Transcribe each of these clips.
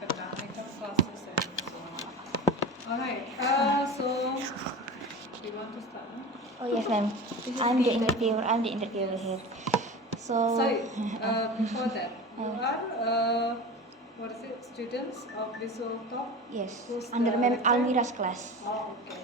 conduct makeup classes and so on. All right. So do you want to start? Huh? Oh yes, ma'am. This is I'm the Ethan. interviewer. I'm the interviewer here. So. Sorry. Before that, you are what is it? Students of Visual Talk. Yes. Who's Under the Ma'am lecturer? Almira's class. Oh, okay.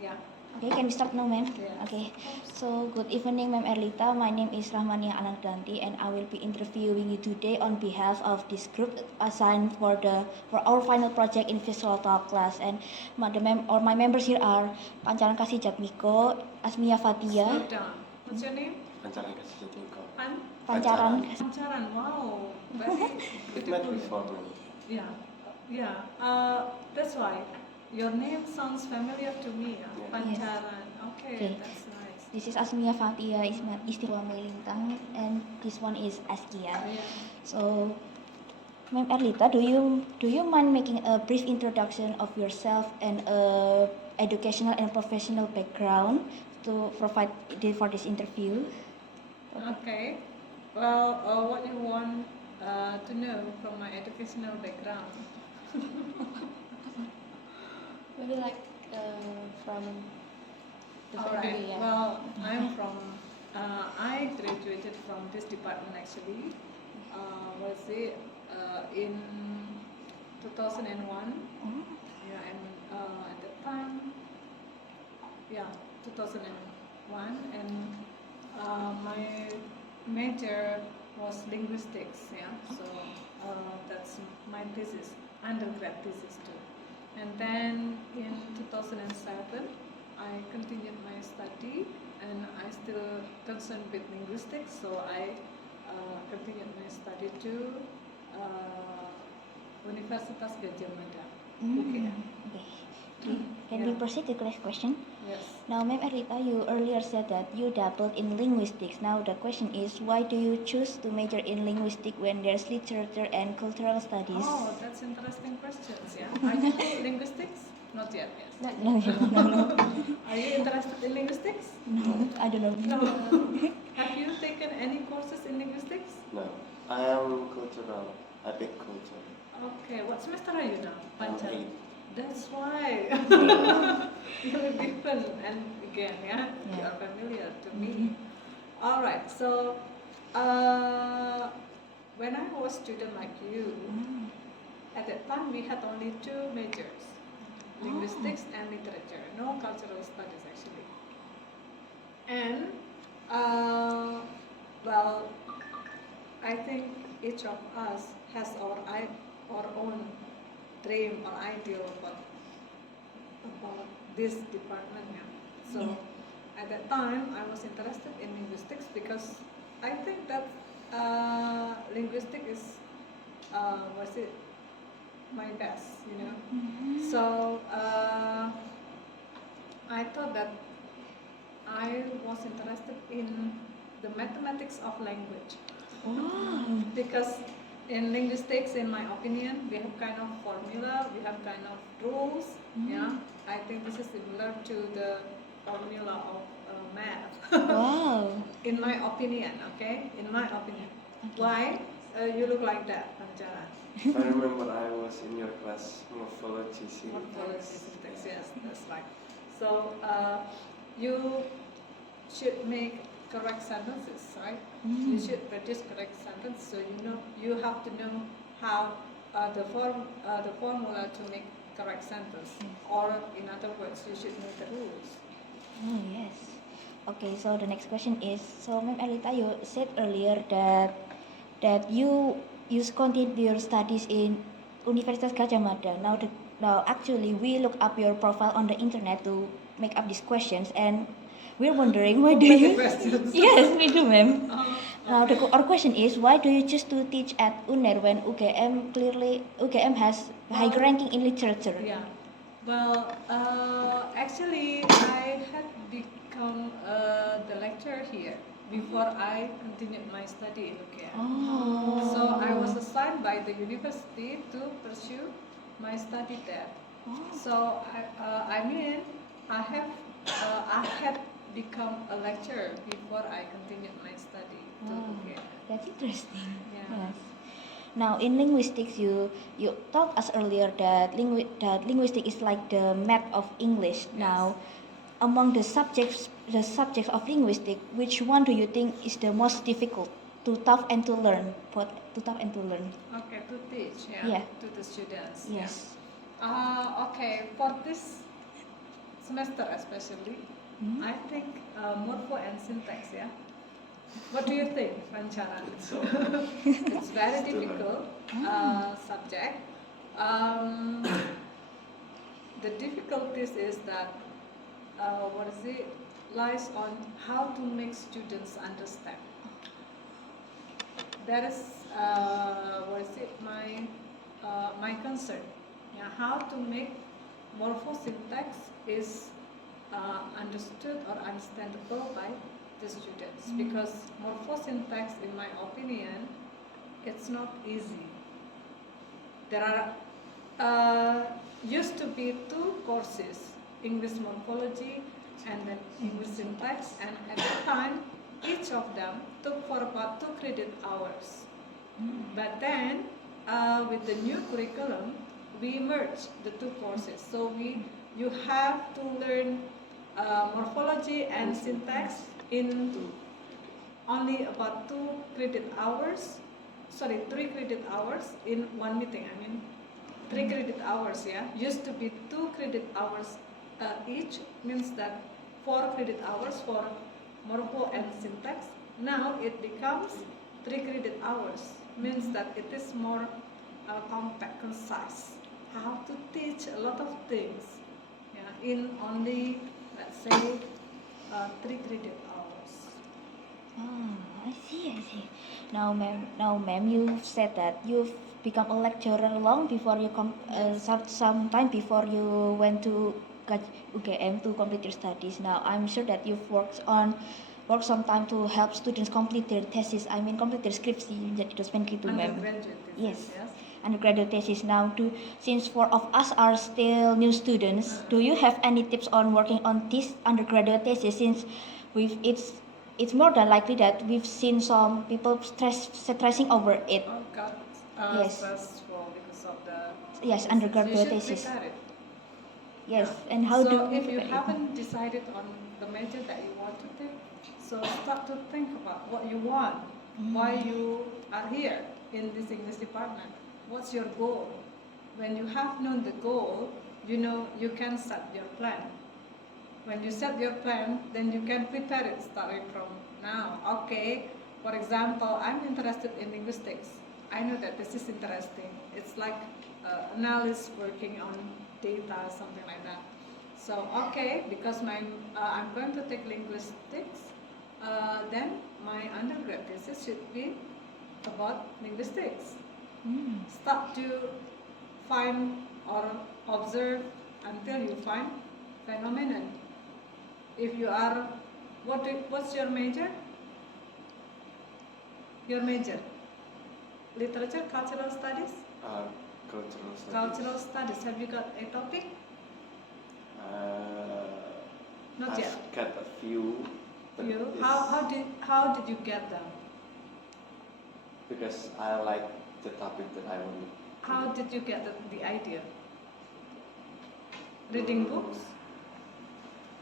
Yeah. Okay, can we start now, ma'am? Yes. Okay. So, good evening, Ma'am Erlita. My name is Rahmania Anagdanti, and I will be interviewing you today on behalf of this group assigned for our final project in Visual Talk class. And my members here are Pancaran Kasih Jatmiko, Asmia Fatia. Slow down. What's your name? Pancaran Kasih Jatmiko. Pancaran. Pancaran. Wow. Very It met beautiful. before me. Yeah. Yeah. That's why your name sounds familiar to me. Yeah. Pancaran. Okay, Okay. that's nice. This is Asmia Fatia Istiwa Melintang, and this one is Askia. Yeah. So, Ma'am Erlita, do you mind making a brief introduction of yourself and educational and professional background to provide for this interview? Okay. Well, what you want to know from my educational background? Maybe like from the All right. family, yeah. Well, I graduated from this department actually. Was it in 2001? Yeah, and at that time, yeah, 2001, and my major was linguistics. Yeah, so that's my thesis, undergrad thesis too. And then in 2007, I continued my study, and I still concerned with linguistics, so I continued my study to Universitas Gadjah Mada. Okay. Okay. Can we proceed to the next question? Yes. Now, Ma'am Erlita, you earlier said that you dabbled in linguistics. Now, the question is, why do you choose to major in linguistics when there's literature and cultural studies? Oh, that's interesting questions. Yeah. Are you linguistics? Not yet. Yes. No. Are you interested in linguistics? No, I don't know. No. Have you taken any courses in linguistics? No, I am cultural. I pick culture. Okay. What semester are you now? I'm Pancaran. 8. That's why. You're different, and again, yeah, you are familiar to me. All right. So, when I was student like you, at that time we had only two majors: linguistics and literature. No cultural studies actually. And well, I think each of us has our own dream or ideal about this department. Yeah. So at that time I was interested in linguistics because I think that linguistics is was it my best, you know. So I thought that I was interested in the mathematics of language. Because in linguistics, in my opinion, we have kind of formula, we have kind of rules. Yeah, I think this is similar to the formula of math. Wow. In my opinion, okay? In my opinion. Why? You look like that, Pancaran. I remember I was in your class, morphology, Morphology, syntax. syntax, yes, that's right. So you should make correct sentences, right? You should produce correct sentence. So you have to know how the formula to make correct sentence, or in other words, you should know the rules. Oh yes. Okay. So the next question is: so, Ma'am Erlita, you said earlier that you continued your studies in Universitas Gadjah Mada. Now actually we look up your profile on the internet to make up these questions, and we're wondering why do Many you? questions. Yes, we do, ma'am. Now Okay. our question is, why do you choose to teach at UNER when UGM has high ranking in literature? Yeah. Well, actually, I had become the lecturer here before I continued my study in UGM. Oh. So I was assigned by the university to pursue my study there. So I had become a lecturer before I continued my study to UGM. That's interesting. Yeah. Yes. Now, in linguistics, you told us earlier that linguistics is like the math of English. Yes. Now, among the subjects of linguistics, which one do you think is the most difficult to tough and to learn? Okay, to teach, Yeah. to the students. Yes. Yeah. Okay, for this semester especially, Hmm? I think morpho and syntax. Yeah. What do you think, Pancharan? It's very It's too hard. difficult subject. The difficulties is that lies on how to make students understand. That is my concern. Yeah, how to make morphosyntax is understood or understandable by the students, because morphosyntax, in my opinion, it's not easy. There are used to be 2 courses, English morphology and then English syntax, and at the time each of them took for about 2 credit hours. But then with the new curriculum, we merged the 2 courses. So you have to learn morphology and syntax in only about 3 credit hours in one meeting. I mean 3 credit hours, yeah. Used to be 2 credit hours each, means that 4 credit hours for morpho and syntax. Now it becomes 3 credit hours, means that it is more compact, concise. How to teach a lot of things, yeah, in only, let's say, 3 credit hours. I see. Now, ma'am, you said that you've become a lecturer long before you some time before you went to UGM to complete your studies. Now, I'm sure that you've worked some time to help students complete their thesis. I mean, complete their skripsi jadi dosen gitu, ma'am. Undergraduate thesis, Yes. Undergraduate thesis. Now, since 4 of us are still new students, do you have any tips on working on this undergraduate thesis? Since it's more than likely that we've seen some people stressing over it. Oh God, Yes. stressful because of the Yes, thesis. undergraduate You should thesis. prepare it. Yes, Yeah. and how so do if you prepare it? haven't decided on the major that you want to take, so start to think about what you want, why you are here in this English department. What's your goal? When you have known the goal, you know you can set your plan. When you set your plan, then you can prepare it starting from now. Okay, for example, I'm interested in linguistics. I know that this is interesting. It's like analyst working on data, something like that. So okay, because I'm going to take linguistics, then my undergrad thesis should be about linguistics. Start to find or observe until you find phenomenon. If you are, what's your major? Your major? Literature, cultural studies? Cultural studies. Cultural studies. Have you got a topic? Not I've yet. got a few. But You? it's How did you get them? because I like the topic that I want. How did you get the idea? Reading books?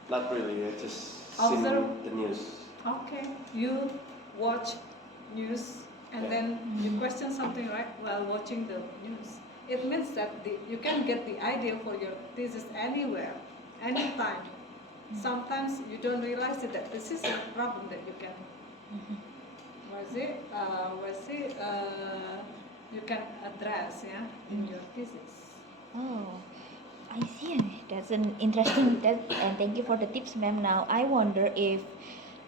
Not really. I just Observe. seen the news. Okay. You watch news and Yeah. then you question something, right, while watching the news. It means that you can get the idea for your thesis anywhere, anytime. Sometimes you don't realize it, that this is a problem that you can, you can address, yeah, in your thesis. Oh, I see. That's an interesting and thank you for the tips, ma'am. Now I wonder if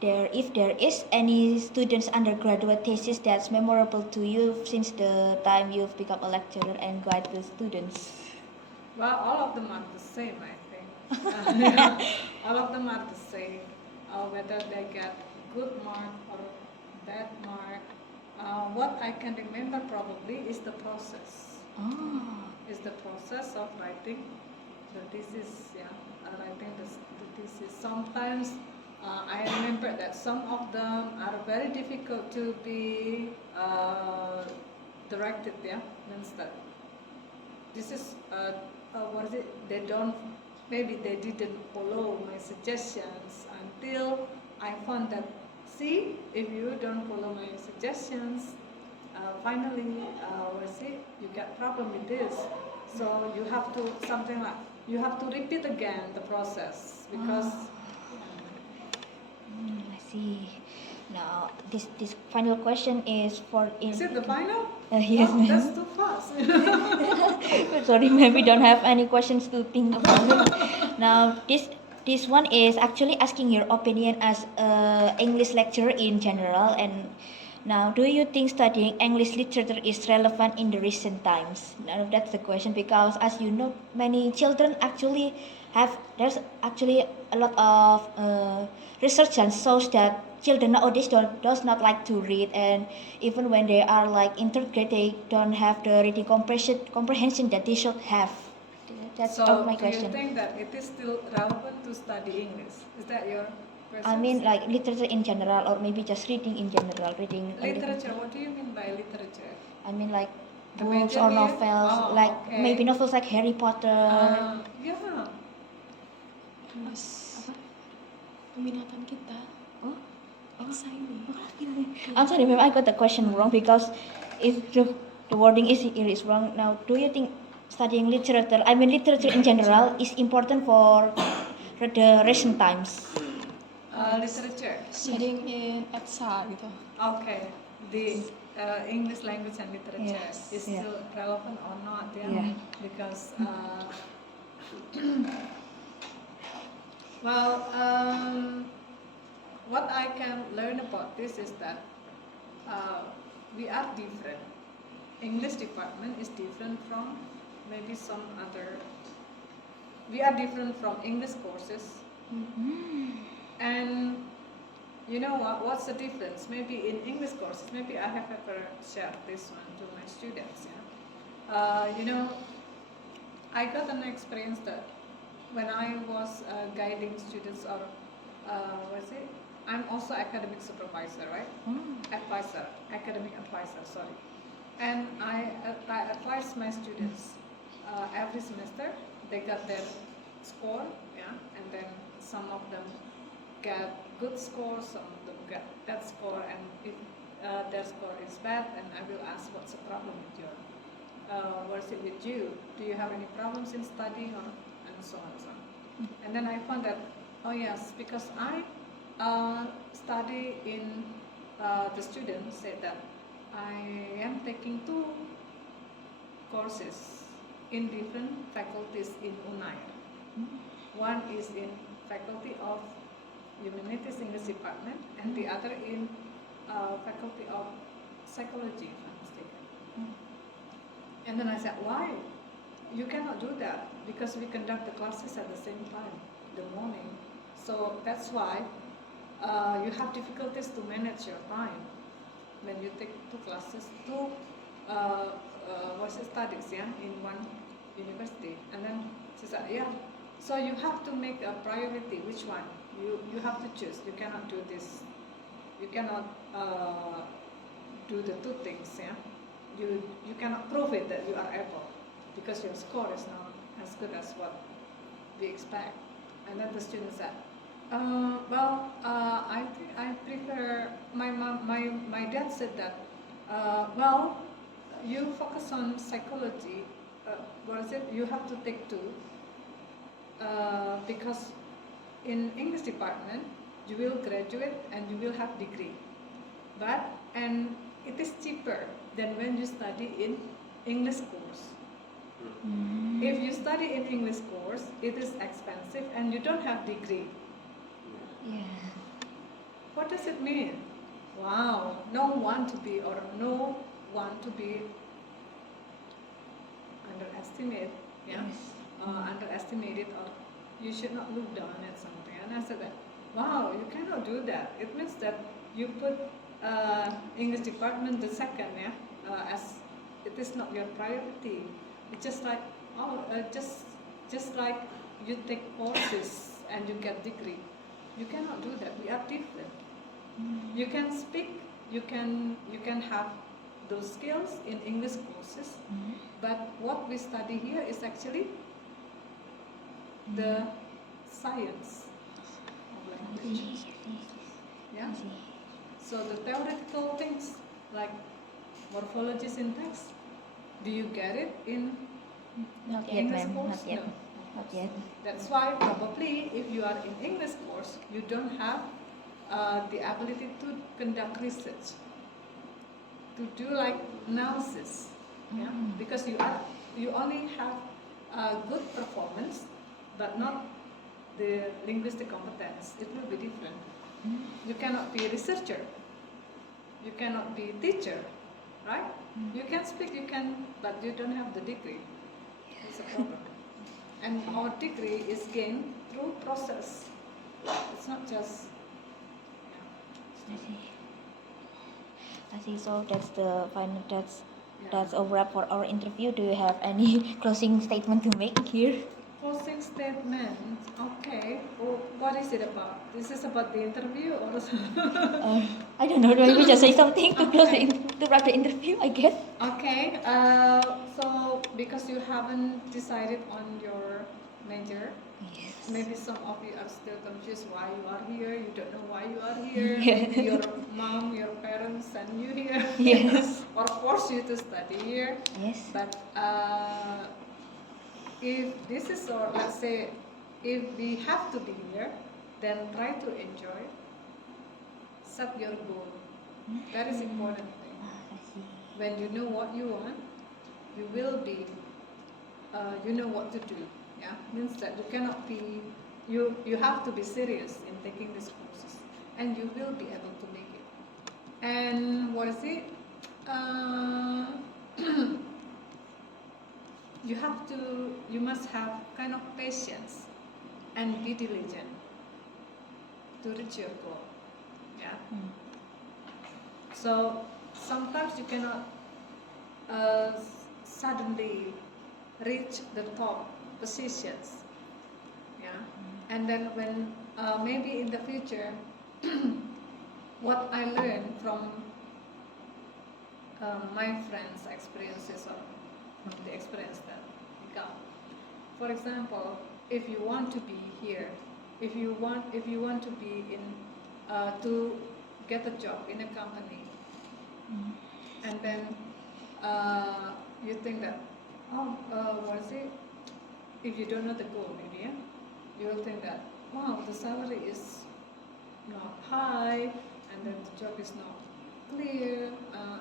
there is any students undergraduate thesis that's memorable to you since the time you've become a lecturer and guide the students. Well, all of them are the same, I think. All of them are the same, whether they get good mark or bad mark. What I can remember probably is the process. Oh. Is the process of writing the thesis, writing the thesis. Sometimes I remember that some of them are very difficult to be directed, yeah, means that this is what is it? They don't, maybe they didn't follow my suggestions until I found that, see, if you don't follow my suggestions, finally, what is it? You get problem with this. So you have to something like you have to repeat again the process because. I see. Now, this final question is for Is it the final? Yes, Oh, ma'am. that's too fast. Sorry, ma'am, we don't have any questions to think about it. Now, this one is actually asking your opinion as a English lecturer in general. And now, do you think studying English literature is relevant in the recent times? Now, that's the question because, as you know, many children actually there's actually a lot of research and shows that children nowadays does not like to read, and even when they are like in third grade, they don't have the reading comprehension that they should have. That's So, all my do you question. think that it is still relevant to study English? Is that your question? I mean, like literature in general, or maybe just reading in general. Reading literature. What do you mean by literature? I mean, like The books major or here? novels, Oh, like okay. maybe novels like Harry Potter. Yeah. Mas peminatan kita. Oh. Exciting. I'm sorry, ma'am, I got the question wrong because if the wording is wrong. Now, do you think studying literature, I mean literature in general, is important for the recent times? Literature. Studying in ETSA gitu. Okay. The English language and literature Yes, is yeah. still relevant or not? Yeah. Because well, what I can learn about this is that we are different. English department is different from maybe some other. We are different from English courses, and you know what? What's the difference? Maybe in English courses, maybe I have ever shared this one to my students. You know, I got an experience that when I was guiding students or what is it? I'm also academic supervisor, right? Advisor, academic advisor, sorry. And I advise my students every semester. They got their score, yeah, and then some of them get good scores, some of them get bad score, and if their score is bad, then I will ask what's the problem with your, what is it with you? Do you have any problems in studying, or and so on and so on. And then I found that, oh yes, because I study in, the students said that I am taking 2 courses in different faculties in UNAIR. One is in Faculty of Humanities English Department, and the other in Faculty of Psychology, if I'm mistaken. And then I said, why? You cannot do that because we conduct the classes at the same time, the morning. So that's why you have difficulties to manage your time when you take 2 classes, 2 studies, yeah, in one university. And then she said, yeah. So you have to make a priority. Which one? You have to choose. You cannot do this. You cannot do the 2 things, yeah. You cannot prove it that you are able because your score is not as good as what we expect. And then the student said, I prefer, my dad said that, well, you focus on psychology, what is it, you have to take 2, because in English department, you will graduate and you will have degree, and it is cheaper than when you study in English course. If you study in English course, it is expensive and you don't have degree. Yeah. What does it mean? Wow, no one to be underestimated, yeah? Yes. Underestimated, or you should not look down at something. And I said that, wow, you cannot do that. It means that you put English department the second, yeah, as it is not your priority. It's just like, just like you take courses and you get degree. You cannot do that. We are different. You can speak. You can have those skills in English courses, Mhm. but what we study here is actually the science of I language. see. Yeah. I see. So the theoretical things like morphology, syntax, do you get it in Not yet, English ma'am. course? Not yet. No. Not yet. That's why probably if you are in English course, you don't have the ability to conduct research, to do like analysis, yeah, Mm. because you only have good performance, but not the linguistic competence. It will be different. Mm. You cannot be a researcher. You cannot be a teacher, right? Mm. You can speak, you can, but you don't have the degree. It's a problem. And our degree is gained through process. It's not just. I see. I see. So that's the final. That's Yeah. that's a wrap for our interview. Do you have any closing statement to make here? Closing statement. Okay. Oh, what is it about? This is about the interview or? I don't know. Maybe just say something to close Okay. to wrap the interview. I guess. Okay. So because you haven't decided on your major, Yes. maybe some of you are still confused why you are here. You don't know why you are here. Yeah. Maybe your mom, your parents send you here. Yes. Or force you to study here. Yes. But if this is, or let's say, if we have to be here, then try to enjoy. Set your goal. That is important thing. I see. When you know what you want, you will be. You know what to do. Yeah, means that you cannot be. You have to be serious in taking these courses, and you will be able to make it. And what is it? You must have kind of patience and be diligent to reach your goal. Yeah. Mm. So sometimes you cannot suddenly reach the top positions. Yeah. And then when maybe in the future, what I learned from my friends' experiences or the experience that we got. For example, if you want to be here, if you want to be in to get a job in a company, Mm. and then you think that what is it? If you don't know the goal, maybe you will think that the salary is not high, and then the job is not clear,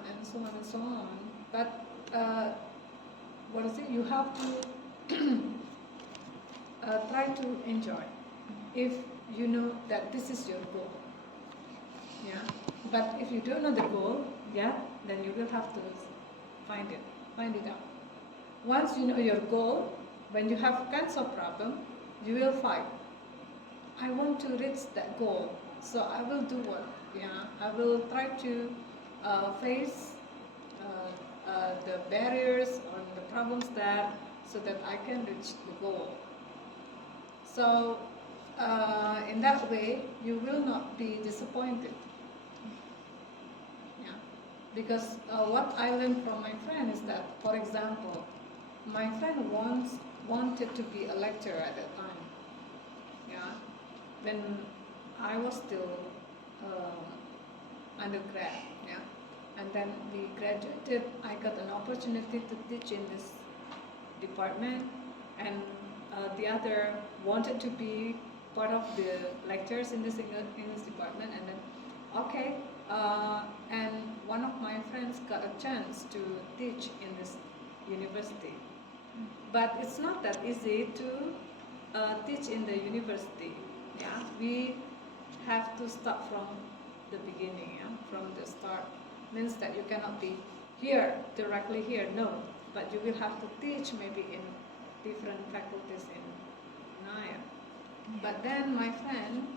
and so on and so on. But what is it? You have to try to enjoy. If you know that this is your goal, yeah. But if you don't know the goal, yeah, then you will have to find it out. Once you know your goal, when you have kinds of problem, you will fight. I want to reach that goal, so I will do what? Yeah, I will try to face the barriers or the problems there, so that I can reach the goal. So in that way, you will not be disappointed. Yeah, because what I learned from my friend is that, for example, my friend once wanted to be a lecturer at that time. Yeah, when I was still undergrad. Yeah, and then we graduated. I got an opportunity to teach in this department, and the other wanted to be part of the lectures in this department, and then okay, and one of my friends got a chance to teach in this university, but it's not that easy to teach in the university. Yeah, we have to start from the beginning. Yeah, from the start means that you cannot be here directly here. No, but you will have to teach maybe in different faculties in Naya. But then my friend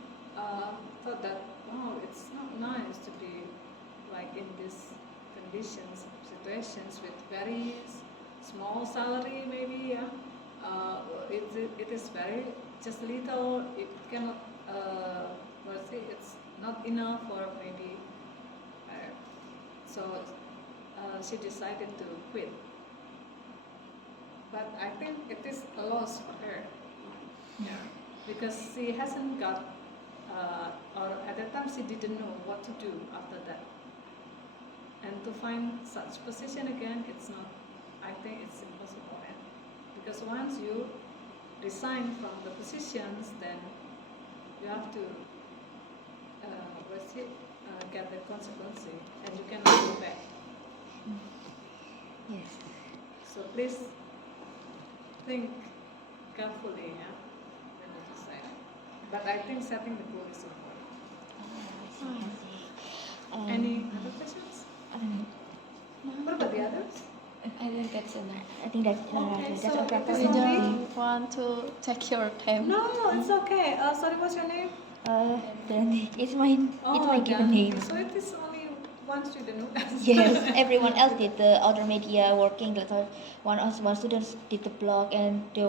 thought that it's not nice to be like in these conditions, situations with very small salary maybe. Yeah, it is very just little. It cannot. It's not enough or maybe. So she decided to quit. But I think it is a loss for her. Yeah. Because she hasn't got, or at that time she didn't know what to do after that. And to find such position again, it's not, I think it's impossible. Yeah? Because once you resign from the positions, then you have to get the consequence, and you cannot go back. Yes. So please think carefully, yeah, when you decide. But I think setting the goal is important. I see. Any other questions? What about the others? I think that's enough. I think that's Okay, that's so okay it for is We me. only- don't want to take your time. No, it's okay. Sorry, what's your name? Then it's my given name. So it is only one student who asked. Yes, everyone else did the other media working. Like one student did the blog, and the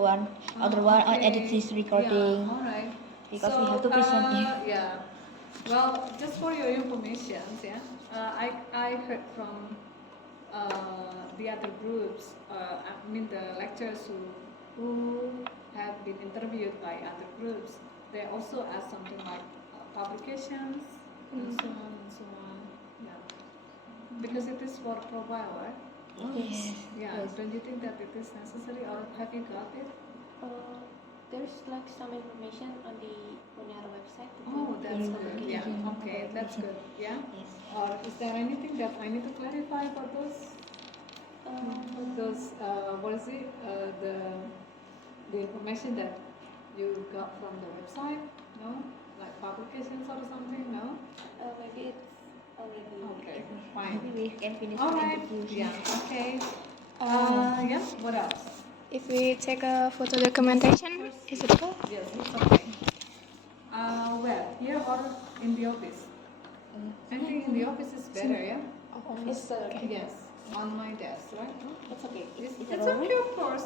other one edit this recording. Yeah, all right. Because so, we have to present it. Yeah. Well, just for your information, yeah, I heard from the other groups. I mean the lecturers who have been interviewed by other groups. They also ask something like publications and so on and so on. Yeah. Because it is for profile, right? Yes. Yeah. Yes. Don't you think that it is necessary, or have you got it? There's like some information on the Unera website. Oh, that's Very good. good. Yeah. Yeah. Okay, that's good. Yeah. Yes. Or is there anything that I need to clarify for those? What is it? The information that you got from the website? No, like publications or something? No. Maybe it's already. Okay, fine. Maybe we can finish All the right. interview. Yeah. Okay. Yeah. What else? If we take a photo documentation, is it okay? Yes, it's okay. Where? Here or in the office? I think in the office is better, yeah? It's okay. Yes, on my desk, right? It's okay. It's that okay, all right? of course.